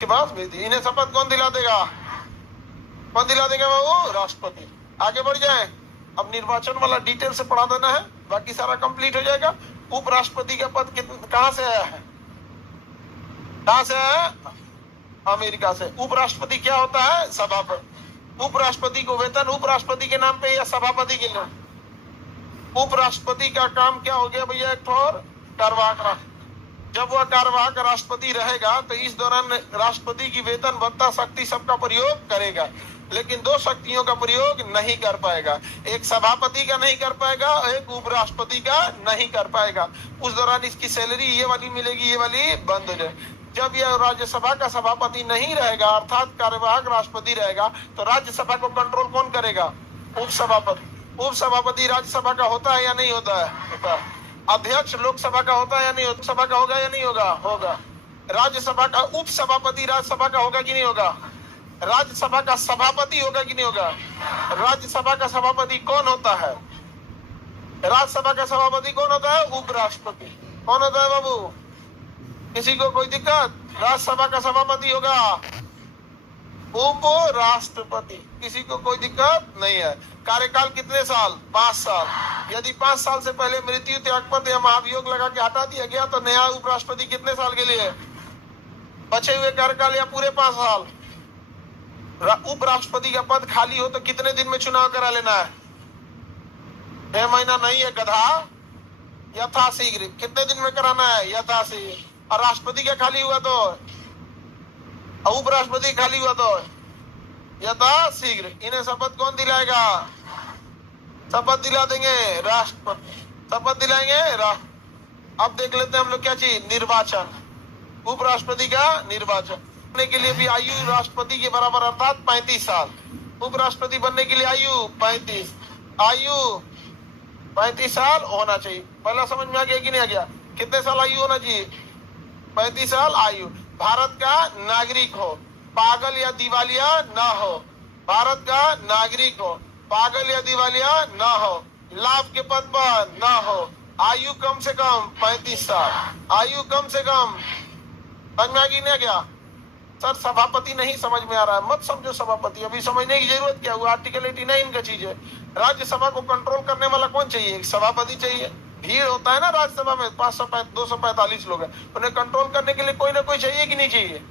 के पास भेज दी। इन्हें शपथ कौन दिला देगा? कौन दिला देगा बाबू? राष्ट्रपति। आगे बढ़ जाए, अब निर्वाचन वाला डिटेल से पढ़ा देना है, बाकी सारा कंप्लीट हो जाएगा। उपराष्ट्रपति का पद कहां से आया है? कहां से आया है? अमेरिका से। उपराष्ट्रपति क्या होता है? सभापति। उपराष्ट्रपति को वेतन उपराष्ट्रपति के नाम पे या सभापति के नाम? उपराष्ट्रपति का काम क्या हो गया भैया? एक और कार्यवाहक। जब वह कार्यवाहक राष्ट्रपति रहेगा तो इस दौरान राष्ट्रपति की वेतन भत्ता शक्ति सबका प्रयोग करेगा, लेकिन दो शक्तियों का प्रयोग नहीं कर पाएगा। एक सभापति का नहीं कर पाएगा, एक उपराष्ट्रपति का नहीं कर पाएगा। उस दौरान इसकी सैलरी ये वाली मिलेगी, ये वाली बंद हो जाए। जब यह राज्यसभा का सभापति नहीं रहेगा, अर्थात कार्यवाहक राष्ट्रपति रहेगा, तो राज्यसभा को कंट्रोल कौन करेगा? उपसभापति। उपसभापति राज्यसभा का होता है या नहीं होता है? होता है। अध्यक्ष लोकसभा का होता है या नहीं? लोकसभा का होगा या नहीं होगा? होगा। राज्यसभा का उपसभापति राज्यसभा का होगा कि नहीं होगा? राज्यसभा का सभापति होगा कि नहीं होगा? राज्यसभा का सभापति कौन होता है? राज्यसभा का सभापति कौन होता है? उपराष्ट्रपति। कौन होता है बाबू? किसी को कोई दिक्कत? राज्यसभा का सभापति होगा उपराष्ट्रपति। किसी को कोई दिक्कत नहीं है। कार्यकाल कितने साल? 5 साल। यदि 5 साल से पहले मृत्यु, त्यागपत्र या महाभियोग लगा के हटा दिया गया तो नया उपराष्ट्रपति कितने साल के लिए? बचे हुए कार्यकाल या पूरे 5 साल? उपराष्ट्रपति का पद खाली हो तो कितने दिन में चुनाव करा लेना है? 6 महीना नहीं है गधा, यथाशीघ्र। कितने दिन में कराना है? यथाशीघ्र। और राष्ट्रपति का खाली हुआ तो, उपराष्ट्रपति खाली हुआ तो यथाशीघ्र। इन्हें शपथ कौन दिलाएगा? शपथ दिला देंगे राष्ट्रपति। शपथ दिलाएंगे अब देख लेते हैं हम लोग क्या चीज? निर्वाचन। उपराष्ट्रपति का निर्वाचन बनने के लिए भी आयु राष्ट्रपति के बराबर, अर्थात 35 साल। उपराष्ट्रपति बनने के लिए आयु 35, आयु 35 साल होना चाहिए। पहला समझ में आ गया कि नहीं आ गया? कितने साल आयु होना चाहिए? 35 साल आयु। भारत का नागरिक हो, पागल या दिवालिया ना हो। भारत का नागरिक हो, पागल या दिवालिया ना हो, लाभ के पद पर ना हो, आयु कम से कम 35 साल। आयु कम से कम। समझ में आ गई नहीं गया? सर सभापति नहीं समझ में आ रहा है, मत समझो सभापति, अभी समझने की जरूरत क्या हुआ? आर्टिकल 89 का चीज है। राज्यसभा को कंट्रोल करने वाला कौन चाहिए? एक सभापति चाहिए। भीड़ होता है ना राज्यसभा में, 245 लोग हैं, उन्हें कंट्रोल करने के लिए कोई ना कोई चाहिए कि नहीं चाहिए?